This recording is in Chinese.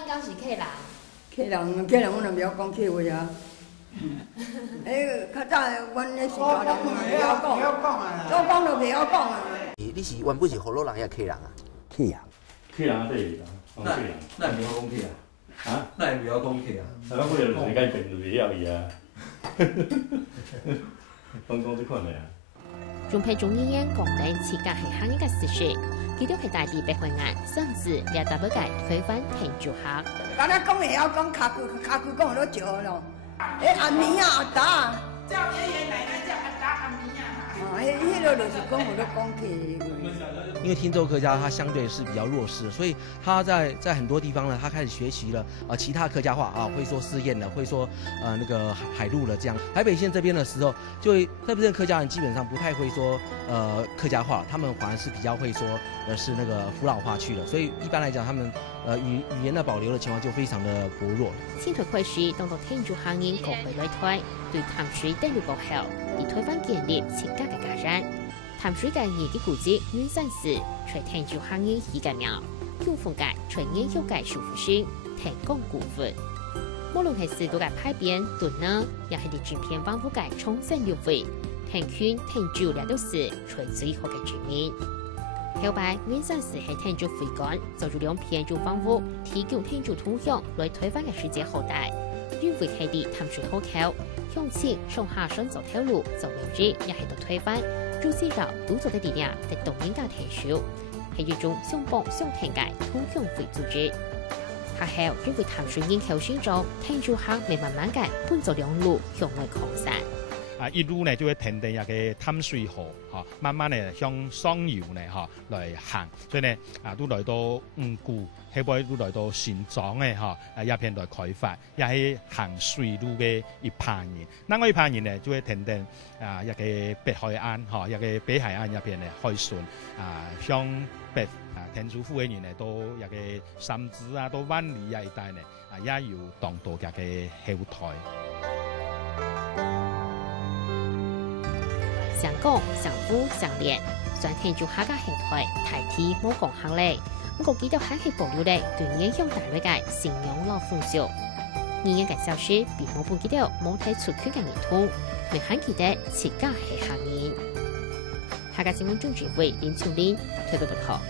应该是客人。客人，我就袂晓讲客话啊。较早阮咧是家人，袂晓讲，做讲就袂晓讲啊。你是原本是河洛人还是客人啊？客人。客人对啦，客人。那袂晓讲客啊？啊？那袂晓讲客啊？啊，我就是改变就袂晓伊啊。讲这款的啊。中培中医院讲定自家系行一个事实，佢都系大地白云眼，甚至也达不介推翻天主客。刚才讲会晓讲卡句讲都少咯。阿咪啊，阿达。叫爷爷奶奶叫阿达阿咪啊。迄个就是讲我都讲客。因为汀州客家它相对是比较弱势，所以他在很多地方呢，他开始学习了其他客家话啊，会说试验了，会说那个海陆了这样。台北县这边的时候，就特别是客家人基本上不太会说客家话，他们反而是比较会说是那个福佬话去了，所以一般来讲他们语言的保留的情况就非常的薄弱。先推开始当到天主行人国会来推，对淡水登入国后，以推翻建立自家嘅家人。淡水界二嘅古迹原山寺，隨天主行人而嘅廟，用風界隨研究界舒服性，提供古vật。無論係四度嘅派邊頓呢，也係啲照片反覆界重新描繪，天圈天主也都是隨最後嘅全面。後擺原山寺係天主會館，就住兩片做反覆，提供天主圖像來推翻嘅世界後代。因為係啲淡水河口，向前上下山走條路，就明日也係度推翻。朱絲柔獨做的力量在動員嘅提出，係一種相幫相挺嘅通向會組織。下後因為淡水研究先中，天主客未慢慢嘅搬咗兩路向外擴散。一路呢就會停定一個淡水河，慢慢呢向上游呢來行，所以呢都來到五股，後尾都來到新莊嘅一片來開發，也係行水路嘅一派人。那我一派人呢就會停定一個北海岸，一個北海岸一片呢開船向北天主府嘅人呢到一個三芝到灣里一帶呢也有當到嘅後台。想講、想夫、想練，雖然天主客家後台大體冇講行咧，不過記得還係保留咧對影響大陸嘅信仰老風俗。語言嘅消失並冇半記得冇睇出區嘅認同，未肯記得自家係客人。客家新聞總指揮林秋玲推報報道。